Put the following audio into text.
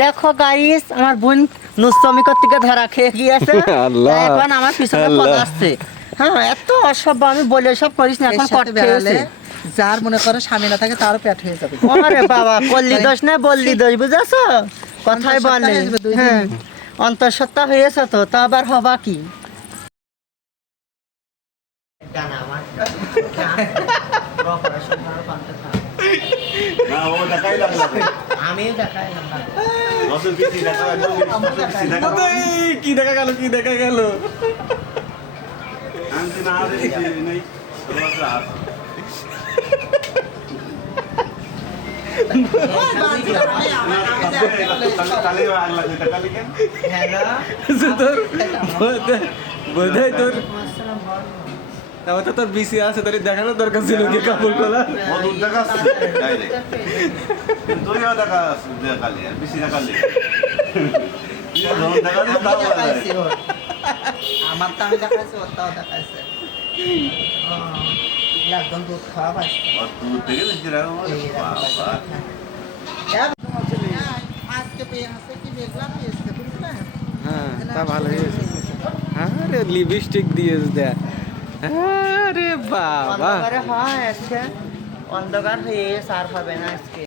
দেখো গাইস, আমার বোন নুস্তমি থেকে ধরা খেয়ে গিয়েছে। আল্লাহ, এখন আমার পিছনে আল্লাহ। পদ আসছে। হ্যাঁ, এত অসভ্য, আমি বলে সব করিস না, এখন কট খেয়েছে। যার মনে করো স্বামী না থাকে তারও পেট হয়ে যাবে। ওরে বাবা, কল্লি দোষ না বললি দোষ, বুঝেছো? কথাই অন্তঃসত্ত্বা বলে। হয়ে যাবে দুই দিনে। হ্যাঁ, অন্তঃসত্ত্বা হয়েছে তো, তা আবার হবা কি? আমিও দেখাইলাম কি দেখা গেল, কি দেখা গেল? বোধহয় তোর আমার তো তোর বিসি আছে, তোর দেখানোর দরকার ছিল কি কাপড় খোলা। আমার তো আমি দেখাইছি, ওর তাও দেখাইছে। একদম দুধ খাওয়া পাইছে। আজকে পেয়ে আছে কি দেখলাম, এসে বুঝলে? হ্যাঁ, তা ভালো হয়েছে। আরে লিপস্টিক দিয়েছ দেখ। আরে বাবা, অন্ধকারে হয় আজকে, অন্ধকার হয়ে আর হবে না আজকে।